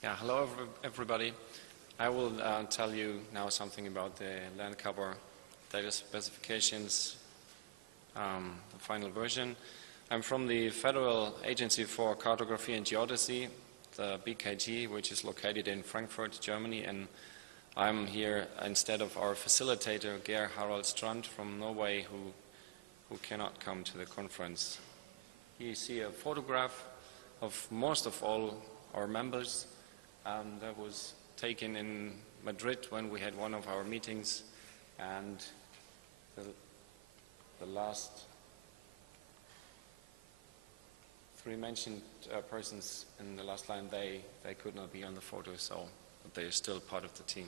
Yeah, hello everybody. I will tell you now something about the land cover data specifications, the final version. I'm from the Federal Agency for Cartography and Geodesy, the BKG, which is located in Frankfurt, Germany, and I'm here instead of our facilitator, Geir Harald Strand from Norway, who cannot come to the conference. You see a photograph of most of all our members. That was taken in Madrid when we had one of our meetings, and the last three mentioned persons in the last line, they could not be on the photo, but they are still part of the team.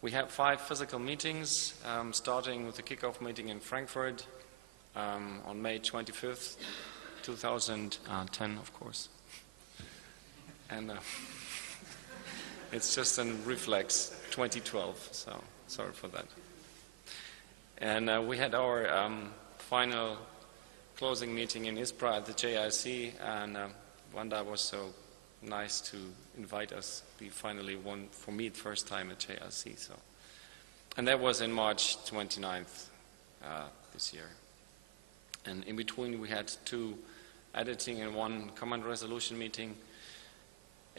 We have 5 physical meetings, starting with the kickoff meeting in Frankfurt on May 25th, 2010, of course. And it's just a reflex, 2012, so sorry for that. And we had our final closing meeting in Ispra at the JIC, and Wanda was so nice to invite us. We finally won, for me, the first time at JIC. And that was in March 29th this year. And in between we had 2 editing and 1 command resolution meeting,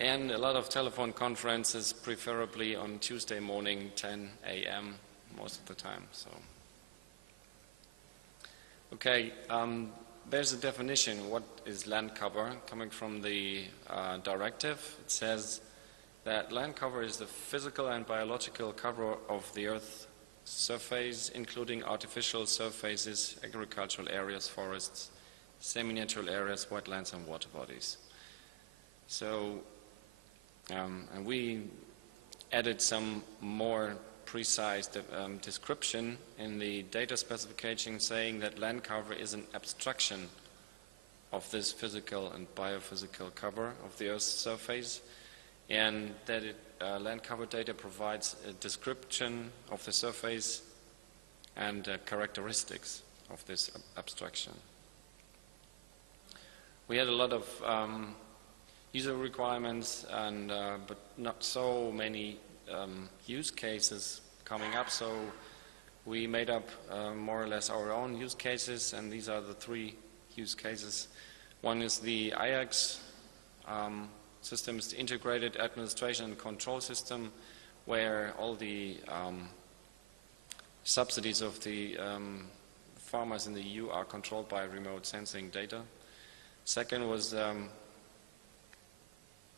and a lot of telephone conferences, preferably on Tuesday morning, 10 a.m. most of the time. So, okay, there's a definition. What is land cover? Coming from the directive, it says that land cover is the physical and biological cover of the Earth's surface, including artificial surfaces, agricultural areas, forests, semi-natural areas, wetlands, and water bodies. So, and we added some more precise description in the data specification, saying that land cover is an abstraction of this physical and biophysical cover of the Earth's surface, and that land cover data provides a description of the surface and characteristics of this abstraction. We had a lot of user requirements, and but not so many use cases coming up, so we made up more or less our own use cases, and these are the 3 use cases. One is the IAX system, is the integrated administration and control system, where all the subsidies of the farmers in the EU are controlled by remote sensing data. Second was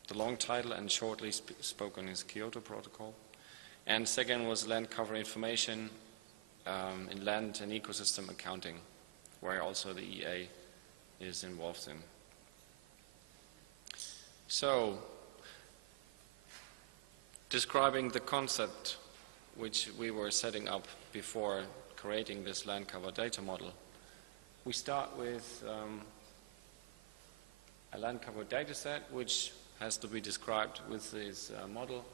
the long title and shortly spoken is Kyoto Protocol. And second was land cover information in land and ecosystem accounting, where also the EA is involved in. So, describing the concept which we were setting up before creating this land cover data model, we start with a land cover data set which has to be described with this model.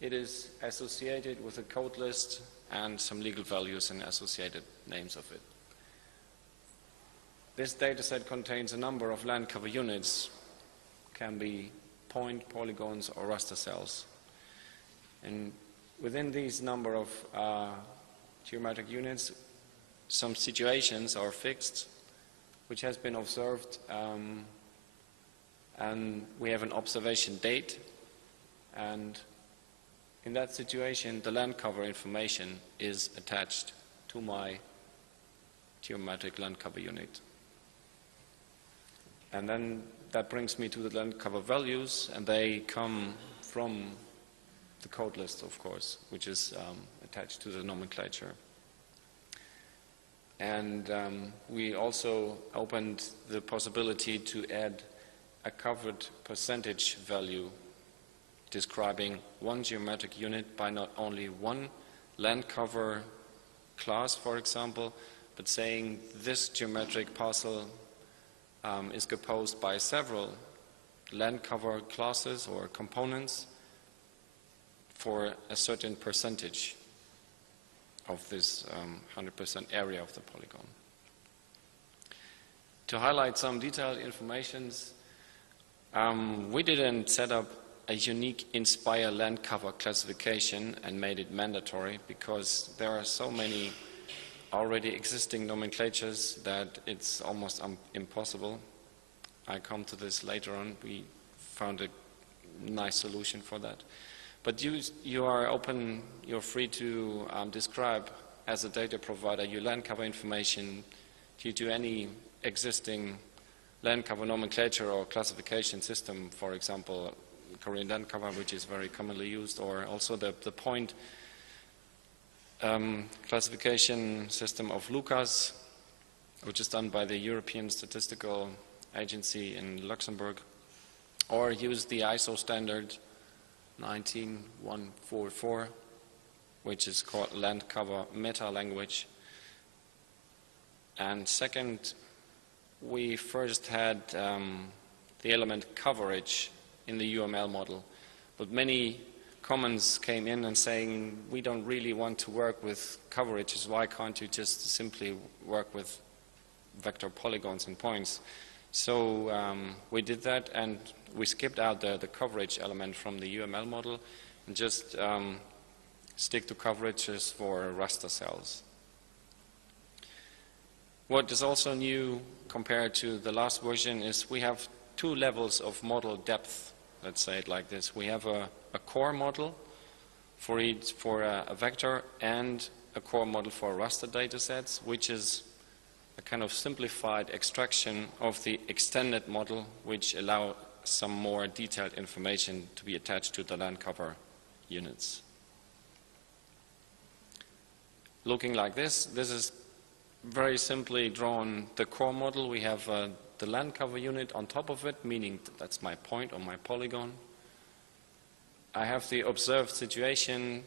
It is associated with a code list and some legal values and associated names of it. This dataset contains a number of land cover units, can be point, polygons, or raster cells. And within these number of geometric units, some situations are fixed, which has been observed, and we have an observation date, and in that situation the land cover information is attached to my geometric land cover unit. And then that brings me to the land cover values, and they come from the code list, of course, which is attached to the nomenclature. And we also opened the possibility to add a covered percentage value describing one geometric unit by not only one land cover class, for example, but saying this geometric parcel is composed by several land cover classes or components for a certain percentage of this 100% area of the polygon. To highlight some detailed informations, We didn't set up a unique Inspire land cover classification and made it mandatory because there are so many already existing nomenclatures that it's almost impossible. I come to this later on. We found a nice solution for that. But you are open, you're free to describe as a data provider your land cover information due to any existing land cover nomenclature or classification system, for example, Korean land cover, which is very commonly used, or also the point classification system of Lucas, which is done by the European Statistical Agency in Luxembourg, or use the ISO standard 19144, which is called land cover meta language. And second, we first had the element coverage in the UML model, but many comments came in and saying we don't really want to work with coverages, why can't you just simply work with vector polygons and points? So we did that, and we skipped out the coverage element from the UML model and just stick to coverages for raster cells. What is also new compared to the last version is we have two levels of model depth, let's say it like this. We have a core model for a vector and a core model for raster data sets, which is a kind of simplified extraction of the extended model, which allow some more detailed information to be attached to the land cover units. Looking like this is very simply drawn the core model. We have the land cover unit on top of it, meaning that's my point or my polygon. I have the observed situation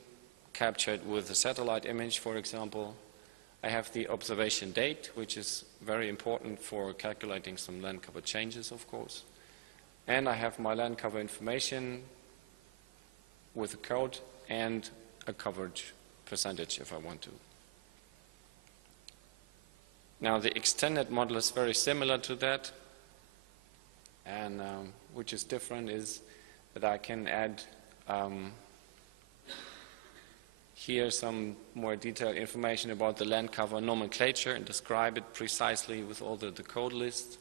captured with a satellite image, for example. I have the observation date, which is very important for calculating some land cover changes, of course. And I have my land cover information with a code and a coverage percentage if I want to. Now the extended model is very similar to that, and which is different is that I can add here some more detailed information about the land cover nomenclature and describe it precisely with all the code list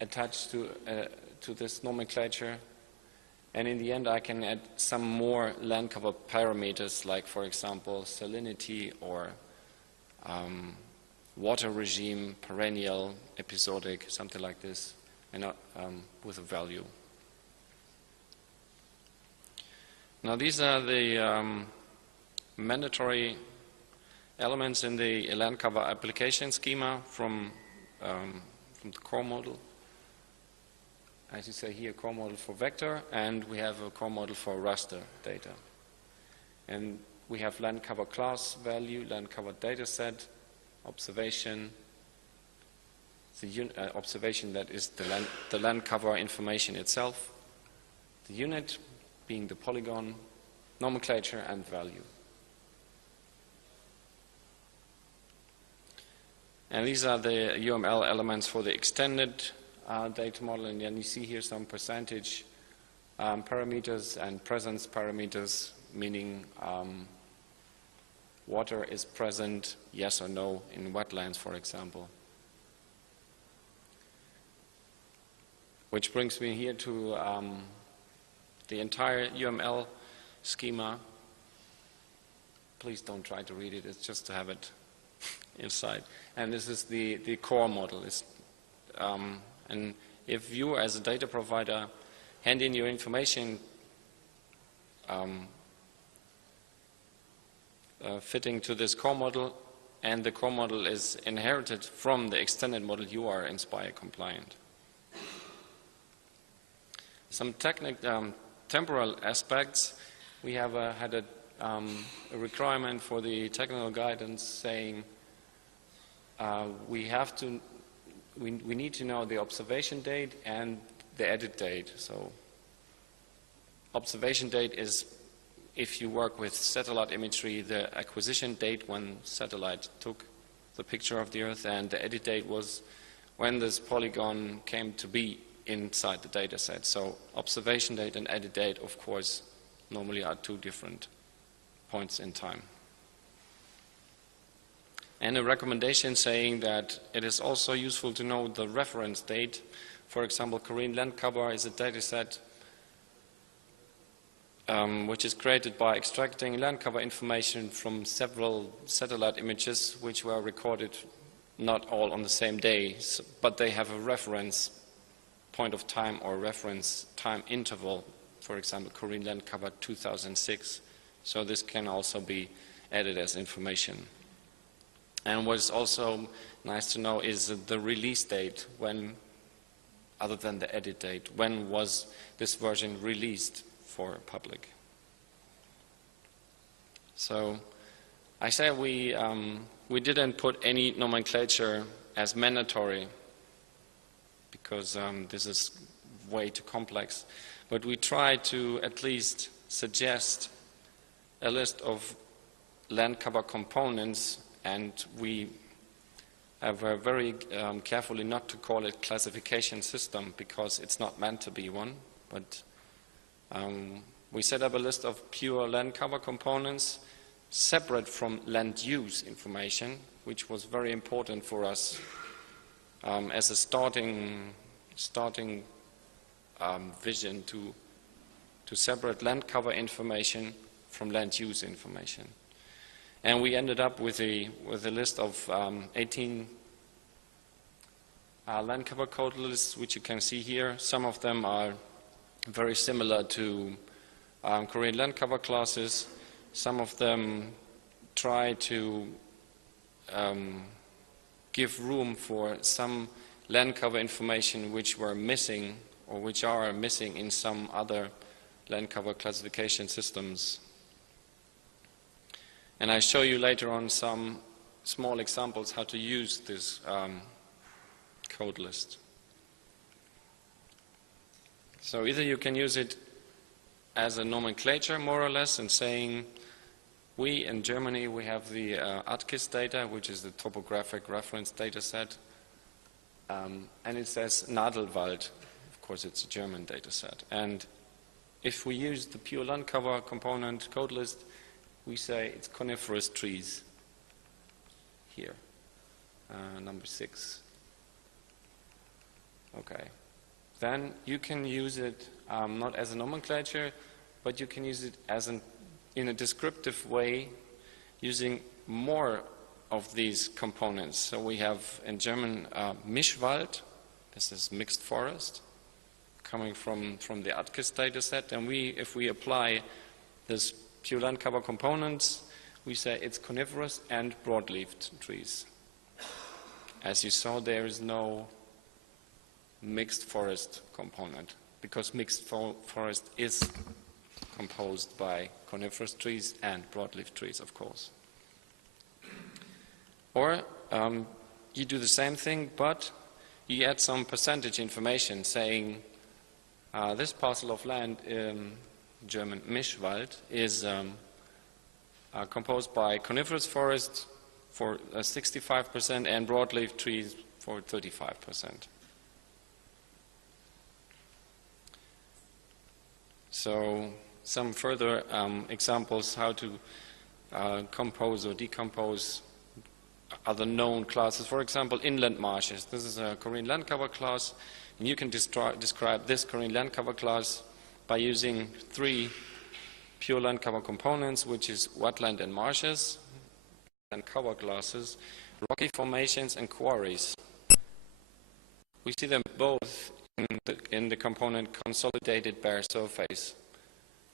attached to this nomenclature. And in the end I can add some more land cover parameters, like for example salinity or water regime, perennial, episodic, something like this, and with a value. Now these are the mandatory elements in the land cover application schema from the core model. As you say here, core model for vector, and we have a core model for raster data. And we have land cover class value, land cover data set, observation, the observation that is the land cover information itself, the unit being the polygon, nomenclature, and value. And these are the UML elements for the extended data model, and then you see here some percentage parameters and presence parameters, meaning water is present, yes or no, in wetlands, for example. Which brings me here to the entire UML schema. Please don't try to read it, it's just to have it inside. And this is the core model. And if you as a data provider hand in your information fitting to this core model, and the core model is inherited from the extended model, you are Inspire compliant. Some temporal aspects. We have had a requirement for the technical guidance saying we need to know the observation date and the edit date. So observation date is, if you work with satellite imagery, the acquisition date when satellite took the picture of the Earth, and the edit date was when this polygon came to be inside the data set. So observation date and edit date, of course, normally are two different points in time. And a recommendation saying that it is also useful to know the reference date. For example, Korean land cover is a data set which is created by extracting land cover information from several satellite images which were recorded not all on the same day, but they have a reference point of time or reference time interval. For example, Korean land cover 2006. So this can also be added as information. And what is also nice to know is the release date, when, other than the edit date, when was this version released for public. So I say we didn't put any nomenclature as mandatory because this is way too complex, but we try to at least suggest a list of land cover components, and we have very carefully not to call it classification system because it's not meant to be one, but we set up a list of pure land cover components separate from land use information, which was very important for us as a starting vision to separate land cover information from land use information. And we ended up with a list of 18 land cover code lists, which you can see here. Some of them are very similar to Korean land cover classes. Some of them try to give room for some land cover information which were missing or which are missing in some other land cover classification systems. And I show you later on some small examples how to use this code list. So either you can use it as a nomenclature, more or less, and saying, we in Germany, we have the ATKIS data, which is the topographic reference data set, and it says Nadelwald. Of course, it's a German data set. And if we use the pure land cover component code list, we say it's coniferous trees here, number 6. Okay. Then you can use it not as a nomenclature, but you can use it as in a descriptive way using more of these components. So we have in German Mischwald, this is mixed forest, coming from the ATKIS data set, and if we apply this pure land cover components, we say it's coniferous and broadleafed trees. As you saw, there is no mixed forest component because mixed forest is composed by coniferous trees and broadleaf trees, of course. Or you do the same thing, but you add some percentage information saying this parcel of land in German Mischwald is composed by coniferous forest for 65% and broadleaf trees for 35%. So some further examples how to compose or decompose other known classes. For example, inland marshes. This is a Korean land cover class, and you can describe this Korean land cover class by using 3 pure land cover components, which is wetland and marshes, and cover classes, rocky formations, and quarries. We see them both in the component consolidated bare surface,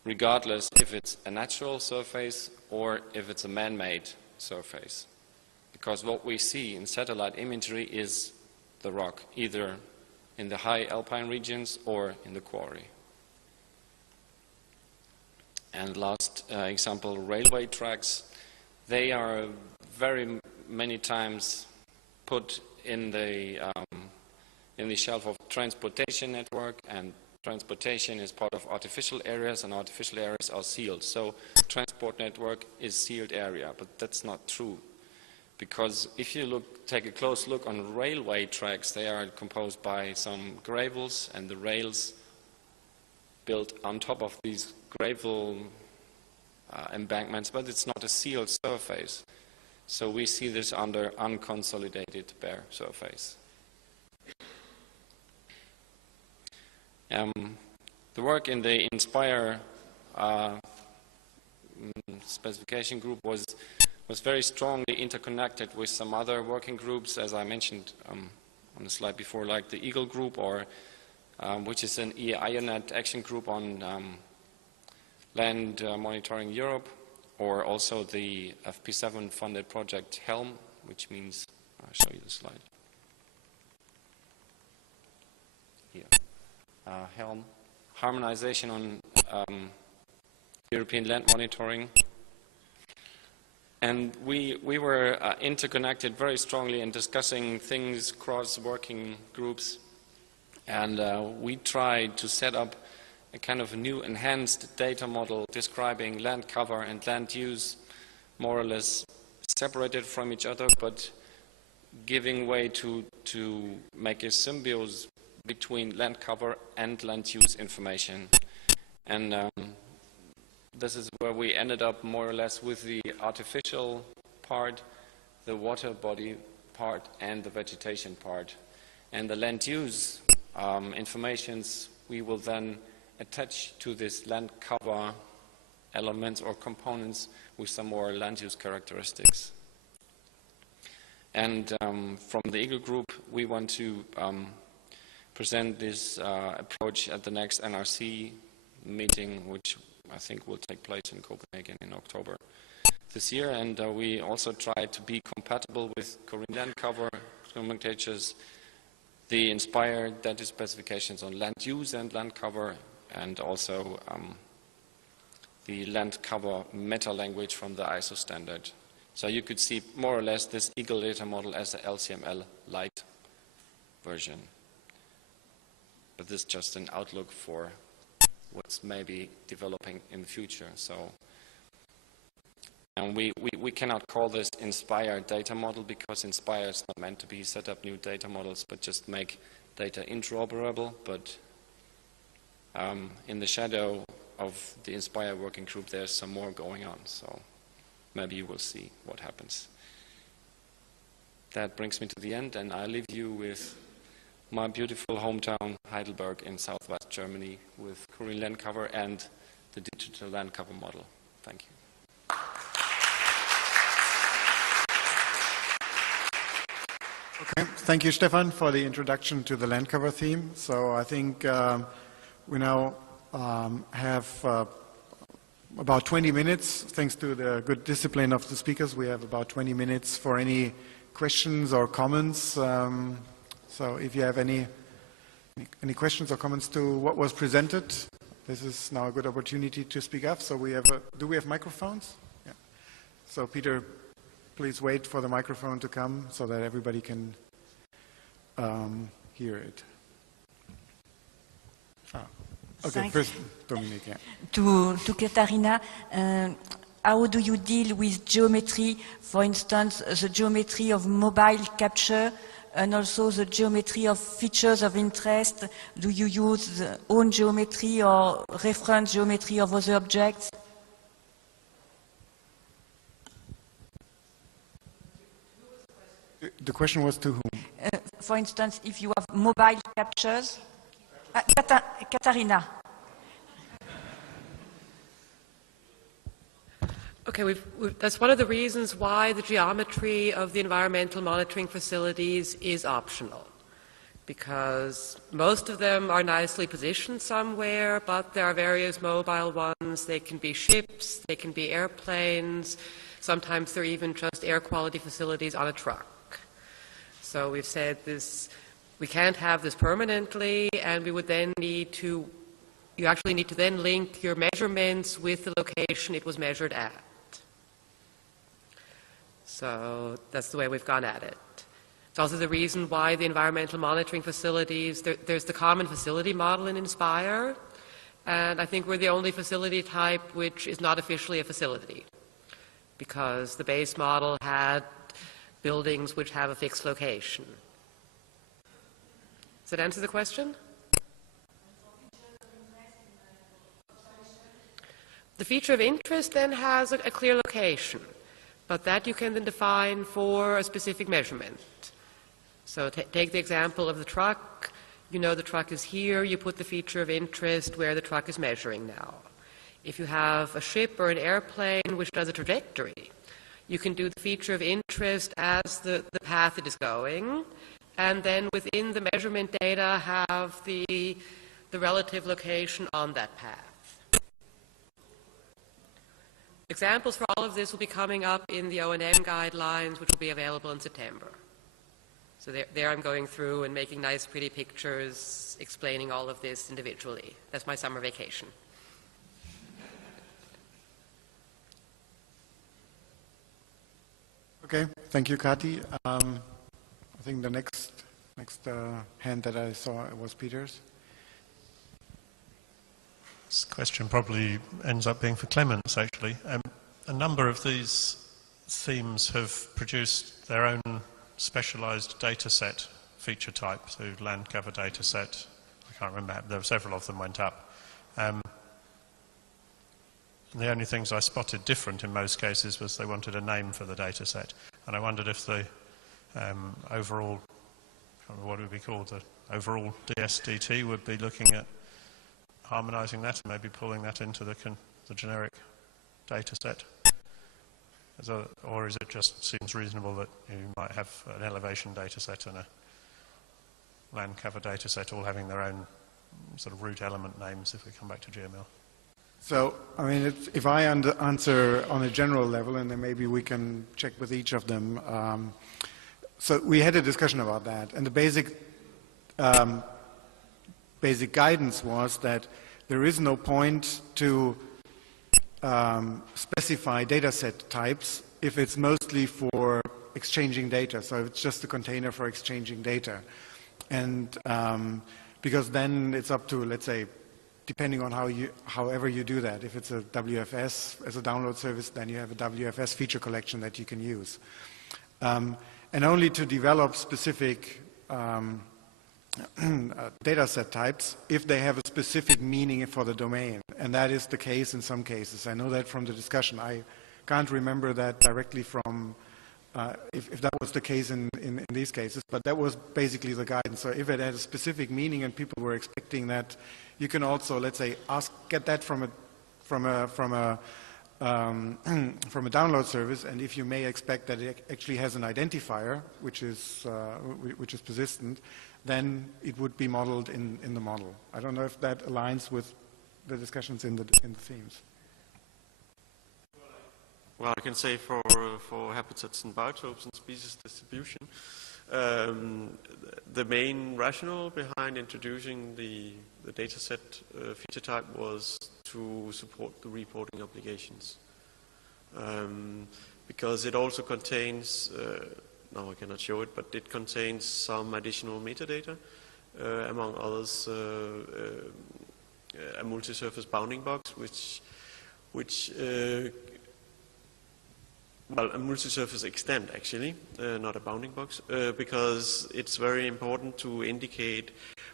regardless if it's a natural surface or if it's a man-made surface. Because what we see in satellite imagery is the rock, either in the high alpine regions or in the quarry. And last example, railway tracks. They are very many times put in the shelf of transportation network, and transportation is part of artificial areas, and artificial areas are sealed. So transport network is sealed area, but that's not true. Because if you take a close look on railway tracks, they are composed by some gravels, and the rails built on top of these gravel embankments, but it's not a sealed surface. So we see this under unconsolidated bare surface. The work in the INSPIRE specification group was very strongly interconnected with some other working groups, as I mentioned on the slide before, like the EAGLE group, or which is an IONET action group on land monitoring Europe, or also the FP7 funded project HELM, which means, I'll show you the slide. Here. HELM, harmonization on European land monitoring. And we were interconnected very strongly in discussing things across working groups. And we tried to set up a kind of new enhanced data model describing land cover and land use, more or less separated from each other, but giving way to make a symbiosis between land cover and land use information. And this is where we ended up more or less with the artificial part, the water body part, and the vegetation part. And the land use informations we will then attach to this land cover elements or components with some more land use characteristics. And from the EAGLE group, we want to present this approach at the next NRC meeting, which I think will take place in Copenhagen in October this year. And we also try to be compatible with Korean land cover nomenclatures, the INSPIRE data specifications on land use and land cover, and also the land cover meta language from the ISO standard. So you could see more or less this EAGLE data model as a LCML light version. But this is just an outlook for what's maybe developing in the future. So, and we cannot call this INSPIRE data model, because INSPIRE is not meant to be set up new data models, but just make data interoperable. But in the shadow of the INSPIRE working group, there's some more going on. So maybe you will see what happens. That brings me to the end, and I leave you with my beautiful hometown, Heidelberg, in southwest Germany, with Korean land cover and the digital land cover model. Thank you. Okay, thank you, Stephan, for the introduction to the land cover theme. So I think we now have about 20 minutes, thanks to the good discipline of the speakers. We have about 20 minutes for any questions or comments. So if you have any questions or comments to what was presented, this is now a good opportunity to speak up. So we have do we have microphones? Yeah. So Peter, please wait for the microphone to come so that everybody can hear it. Okay, thanks. First Dominique. Yeah. To Katharina, how do you deal with geometry, for instance, the geometry of mobile capture and also the geometry of features of interest? Do you use the own geometry or reference geometry of other objects? The question was to whom? For instance, if you have mobile captures. Katharina. Okay, that's one of the reasons why the geometry of the environmental monitoring facilities is optional, because most of them are nicely positioned somewhere, but there are various mobile ones. They can be ships, they can be airplanes, sometimes they're even just air quality facilities on a truck. So we've said this, we can't have this permanently, and we would then need to, you actually need to then link your measurements with the location it was measured at. So that's the way we've gone at it. It's also the reason why the environmental monitoring facilities, there's the common facility model in INSPIRE, and I think we're the only facility type which is not officially a facility, because the base model had buildings which have a fixed location. Does that answer the question? The feature of interest then has a clear location, but that you can then define for a specific measurement. So take the example of the truck. You know the truck is here, you put the feature of interest where the truck is measuring now. If you have a ship or an airplane which does a trajectory, you can do the feature of interest as the path it is going, and then within the measurement data have the relative location on that path. Examples for all of this will be coming up in the O&M guidelines, which will be available in September. So there I'm going through and making nice, pretty pictures, explaining all of this individually. That's my summer vacation. Okay, thank you, Kati. I think the next hand that I saw was Peter's. This question probably ends up being for Clemens, actually. A number of these themes have produced their own specialized data set feature type, so land cover data set. I can't remember, there were several of them went up. And the only things I spotted different in most cases was they wanted a name for the data set. And I wondered if the overall, I can't remember what it would be called, the overall DSDT would be looking at harmonizing that and maybe pulling that into the generic data set? Or is it just seems reasonable that you might have an elevation data set and a land cover data set all having their own sort of root element names if we come back to GML? So, I mean, if I answer on a general level, and then maybe we can check with each of them. So we had a discussion about that, and the basic guidance was that there is no point to specify data set types if it's mostly for exchanging data. So it's just a container for exchanging data. And because then it's up to, let's say, depending on however you do that. If it's a WFS as a download service, then you have a WFS feature collection that you can use. And only to develop specific data set types if they have a specific meaning for the domain. And that is the case in some cases. I know that from the discussion. I can't remember that directly from if that was the case in these cases, but that was basically the guidance. So if it had a specific meaning and people were expecting that, you can also, let's say, get that from a download service, and if you may expect that it actually has an identifier, which is persistent, then it would be modeled in the model. I don't know if that aligns with the discussions in the themes. Well, I can say for habitats and biotopes and species distribution, the main rationale behind introducing the dataset feature type was to support the reporting obligations. Because it also contains, now I cannot show it, but it contains some additional metadata, among others a multi-surface bounding box, which well, a multi-surface extent actually, not a bounding box, because it's very important to indicate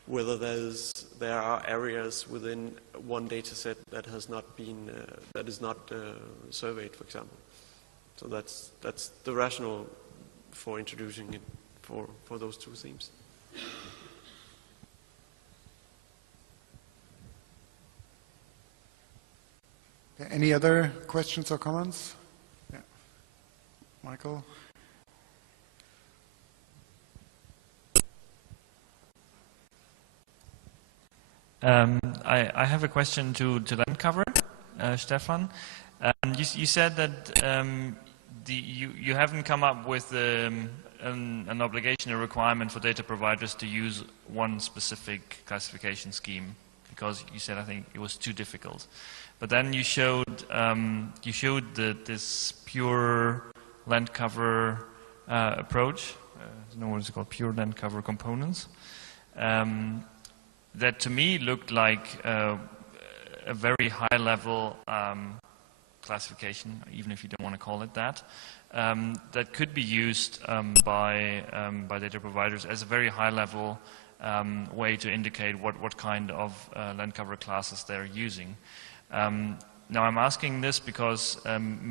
whether there are areas within one data set that has not been that is not surveyed, for example. So that's the rationale for introducing it for those two themes. Any other questions or comments? Yeah. Michael? I have a question to land cover, Stephan. You said that you haven't come up with an obligation or requirement for data providers to use one specific classification scheme, because you said, I think, it was too difficult. But then you showed this pure land cover approach. I don't know what it's called, pure land cover components. That to me looked like a very high-level classification, even if you don't want to call it that, that could be used by data providers as a very high-level way to indicate what kind of land cover classes they're using. Now I'm asking this because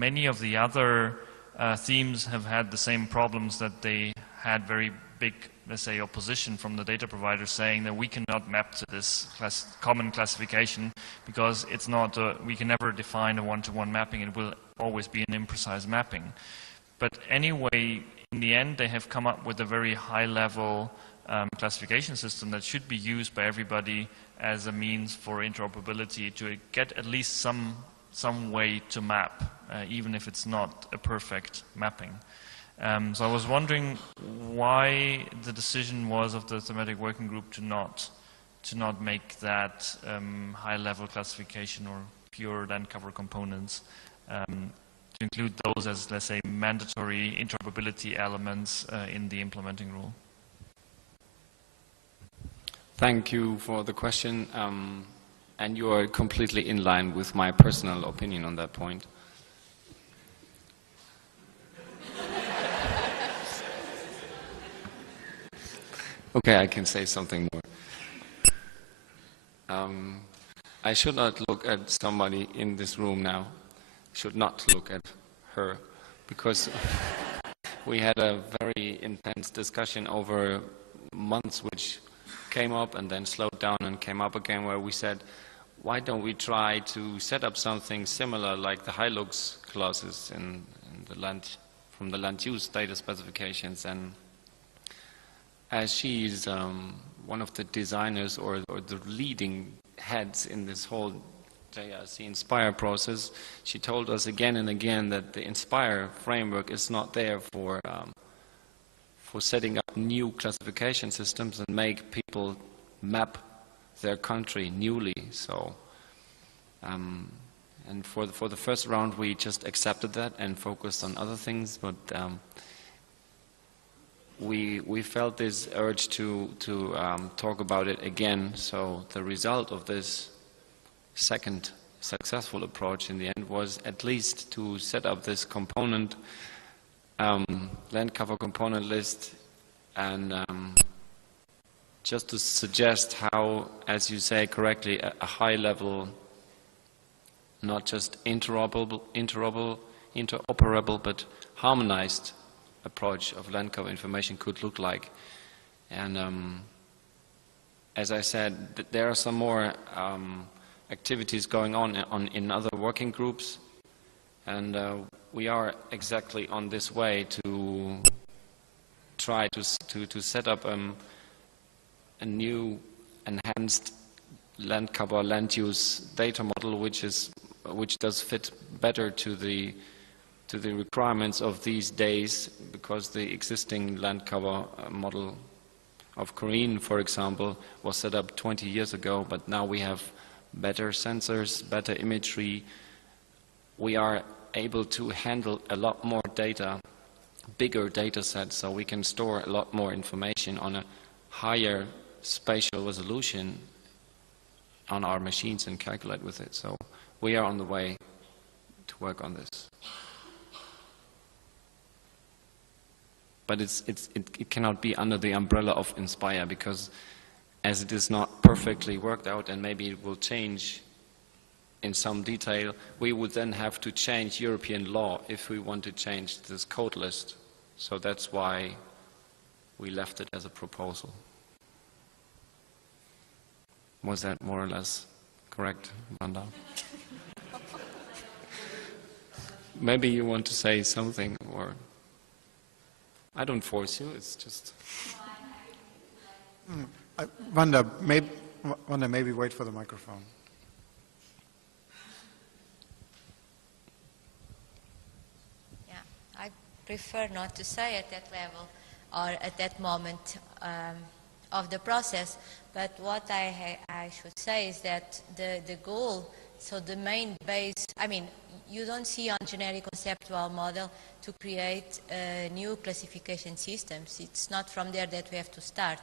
many of the other themes have had the same problems, that they had very big, let's say, opposition from the data providers saying that we cannot map to this common classification because it's not, we can never define a one-to-one mapping. It will always be an imprecise mapping. But anyway, in the end, they have come up with a very high-level classification system that should be used by everybody as a means for interoperability to get at least some way to map, even if it's not a perfect mapping. So I was wondering why the decision was of the thematic working group to not make that high-level classification or pure land cover components, to include those as, let's say, mandatory interoperability elements in the implementing rule. Thank you for the question, and you are completely in line with my personal opinion on that point. Okay, I can say something more. I should not look at somebody in this room now, should not look at her, because we had a very intense discussion over months, which came up and then slowed down and came up again, where we said, why don't we try to set up something similar like the Hilux clauses in the land, from the land use data specifications. And as she's one of the designers or the leading heads in this whole JRC Inspire process, she told us again and again that the Inspire framework is not there for setting up new classification systems and make people map their country newly. So, and for the first round, we just accepted that and focused on other things. But we felt this urge to talk about it again. So the result of this second successful approach in the end was at least to set up this component land cover component list, and just to suggest how, as you say correctly, a high level, not just interoperable, but harmonized approach of land cover information could look like. And as I said, there are some more activities going on in other working groups, and we are exactly on this way to try to set up a new enhanced land cover land use data model, which does fit better to the requirements of these days, because the existing land cover model of Korean, for example, was set up 20 years ago, but now we have better sensors, better imagery. We are able to handle a lot more data, bigger data sets, so we can store a lot more information on a higher spatial resolution on our machines and calculate with it. So we are on the way to work on this. But it cannot be under the umbrella of Inspire, because as it is not perfectly worked out, and maybe it will change in some detail, we would then have to change European law if we want to change this code list. So that's why we left it as a proposal. Was that more or less correct, Wanda? Maybe you want to say something, or I don't force you, it's just... Wanda, maybe wait for the microphone. Yeah, I prefer not to say at that level or at that moment of the process, but what I should say is that the goal, so the main base, I mean, you don't see on generic conceptual model to create new classification systems. It's not from there that we have to start.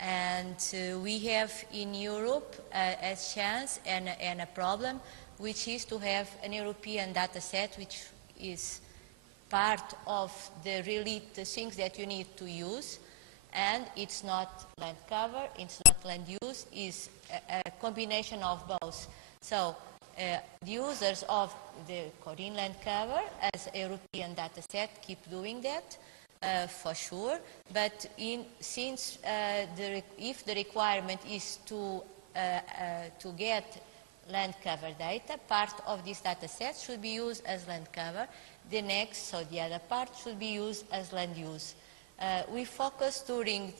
And we have in Europe a chance and a problem which is to have an European data set which is part of the things that you need to use, and it's not land cover, it's not land use, it's a combination of both. So the users of the Korean land cover as a European data set keep doing that for sure, but if the requirement is to get land cover data, part of this data set should be used as land cover. The other part should be used as land use. We focus during,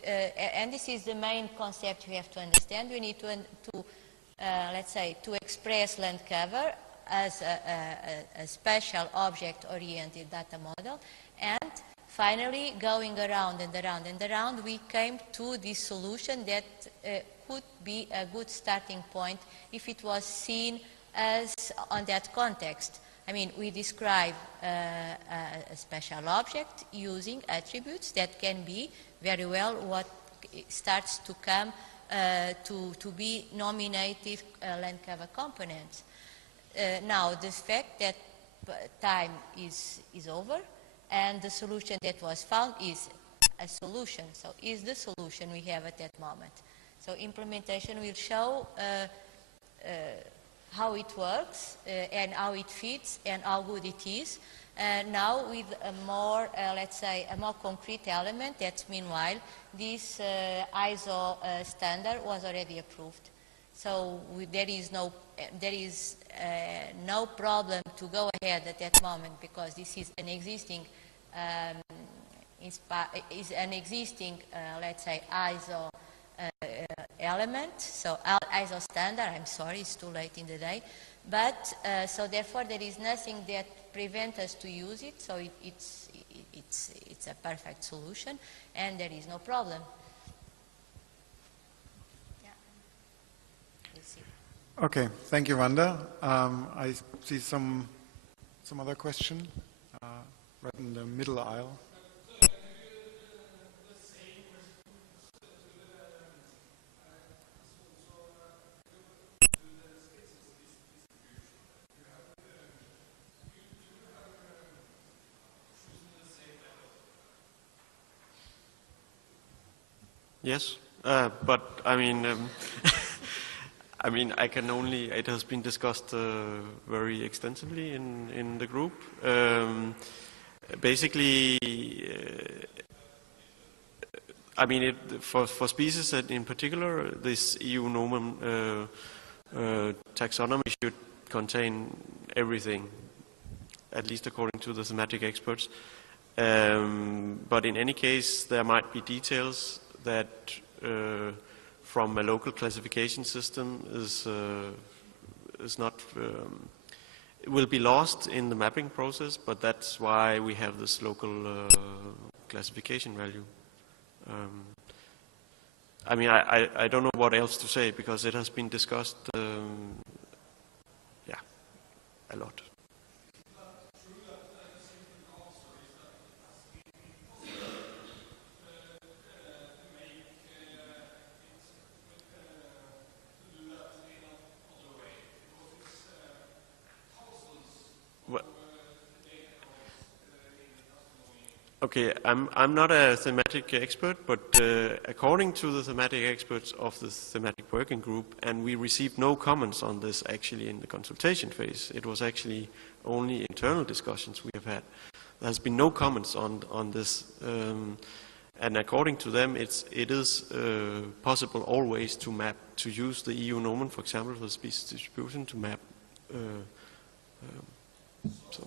and this is the main concept you have to understand. We need to let's say, to express land cover as a special object-oriented data model, and finally, going around and around and around, we came to this solution that could be a good starting point if it was seen as on that context. I mean, we describe a special object using attributes that can be very well what starts to come to be nominative land cover components. Now, the fact that time is over, and the solution that was found is a solution. So is the solution we have at that moment. So implementation will show how it works and how it fits and how good it is. Now with a more, let's say, a more concrete element that meanwhile this ISO standard was already approved. So there is no problem to go ahead at that moment, because this is an existing let's say, ISO element, so ISO standard. I'm sorry, it's too late in the day, but so therefore there is nothing that prevents us to use it. So it's a perfect solution, and there is no problem. Yeah. We'll see. Okay, thank you, Wanda. I see some other question right in the middle aisle. Yes, but I mean, I mean, I can only. It has been discussed very extensively in the group. Basically, I mean, for species in particular, this EU norm taxonomy should contain everything, at least according to the thematic experts. But in any case, there might be details that from a local classification system is not will be lost in the mapping process, but that's why we have this local classification value. I mean, I don't know what else to say, because it has been discussed yeah, a lot. Okay, I'm not a thematic expert, but according to the thematic experts of the thematic working group, and we received no comments on this actually in the consultation phase. It was actually only internal discussions we have had. There has been no comments on this, and according to them, it is possible always to map, to use the EU norm, for example, for species distribution to map. So.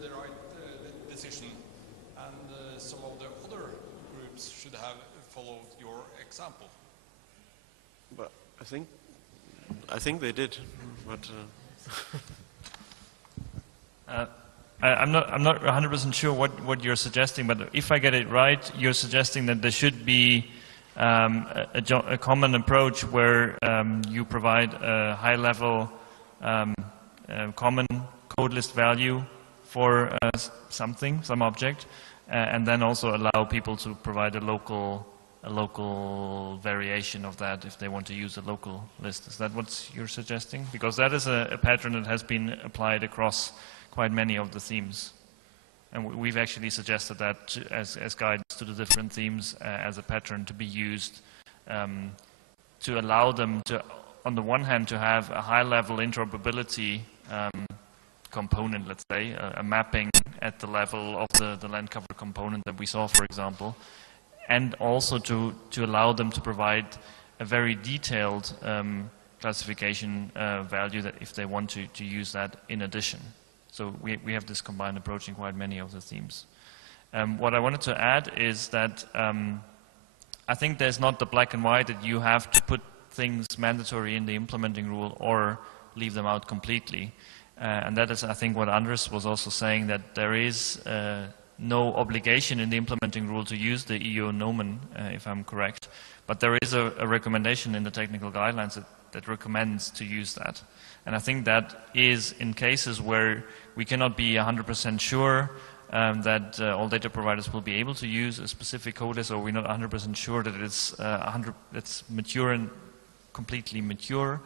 The right decision, and some of the other groups should have followed your example. But I think they did. But I'm not 100% sure what you're suggesting, but if I get it right, you're suggesting that there should be a common approach where you provide a high-level common code list value for some object, and then also allow people to provide a local variation of that if they want to use a local list. Is that what you're suggesting? Because that is a pattern that has been applied across quite many of the themes. And we've actually suggested that as guidance to the different themes as a pattern to be used to allow them to, on the one hand, to have a high-level interoperability component, let's say, a mapping at the level of the land cover component that we saw, for example, and also to allow them to provide a very detailed classification value that if they want to use that in addition. So we have this combined approach in quite many of the themes. What I wanted to add is that I think there's not the black and white that you have to put things mandatory in the implementing rule or leave them out completely. And that is, I think, what Anders was also saying, that there is no obligation in the implementing rule to use the EU nomen, if I'm correct. But there is a recommendation in the technical guidelines that recommends to use that. And I think that is in cases where we cannot be 100% sure that all data providers will be able to use a specific code list, or we're not 100% sure that it's mature and completely mature.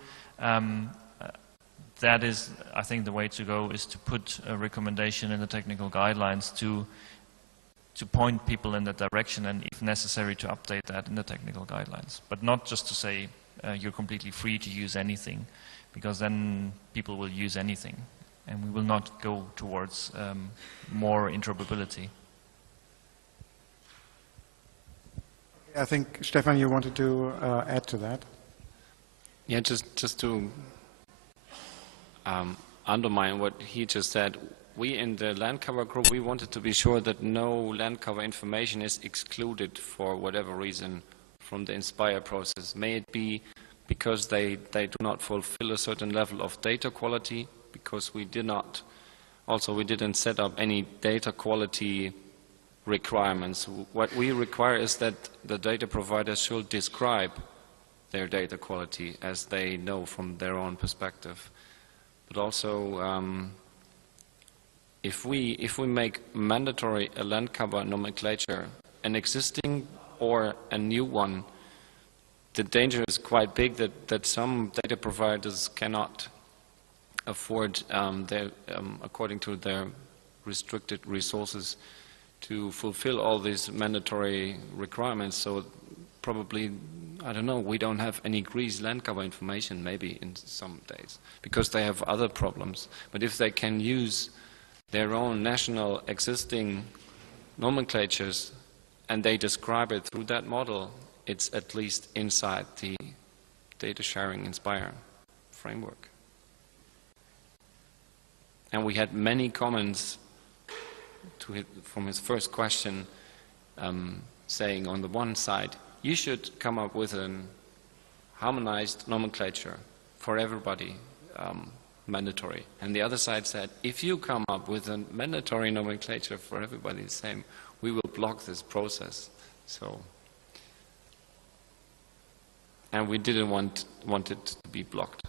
That is, I think, the way to go is to put a recommendation in the technical guidelines to point people in that direction, and if necessary to update that in the technical guidelines. But not just to say you're completely free to use anything, because then people will use anything and we will not go towards more interoperability. I think, Stephan, you wanted to add to that? Yeah, just to undermine what he just said, we in the land cover group, we wanted to be sure that no land cover information is excluded for whatever reason from the Inspire process. May it be because they do not fulfill a certain level of data quality, because we didn't set up any data quality requirements. What we require is that the data providers should describe their data quality as they know from their own perspective. But also, if we make mandatory a land cover nomenclature, an existing or a new one, the danger is quite big that some data providers cannot afford, according to their restricted resources, to fulfill all these mandatory requirements. So probably, I don't know, we don't have any Greece land cover information maybe in some days, because they have other problems. But if they can use their own national existing nomenclatures and they describe it through that model, it's at least inside the data sharing Inspire framework. And we had many comments from his first question saying, on the one side, you should come up with a harmonized nomenclature for everybody, mandatory. And the other side said, if you come up with a mandatory nomenclature for everybody the same, we will block this process. So, and we didn't want it to be blocked.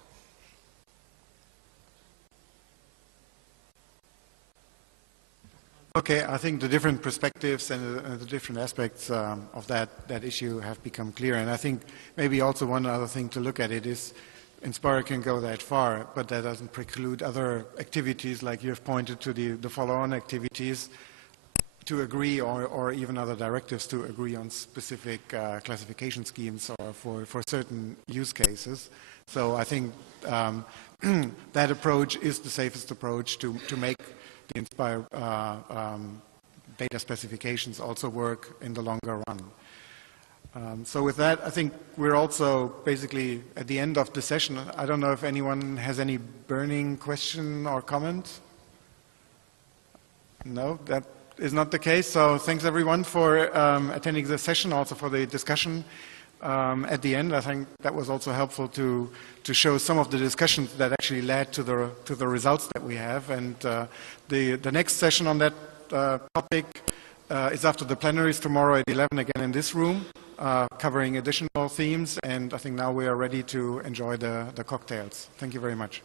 Okay, I think the different perspectives and the different aspects of that issue have become clear. And I think maybe also one other thing to look at it is Inspire can go that far, but that doesn't preclude other activities, like you've pointed to the follow-on activities, to agree, or even other directives to agree on specific classification schemes or for certain use cases. So I think that approach is the safest approach to make the Inspire data specifications also work in the longer run. So with that, I think we're also basically at the end of the session. I don't know if anyone has any burning question or comment. No, that is not the case. So thanks everyone for attending the session, also for the discussion at the end. I think that was also helpful to show some of the discussions that actually led to the results that we have. And the next session on that topic is after the plenaries tomorrow at 11 again in this room. covering additional themes, and I think now we are ready to enjoy the cocktails. Thank you very much.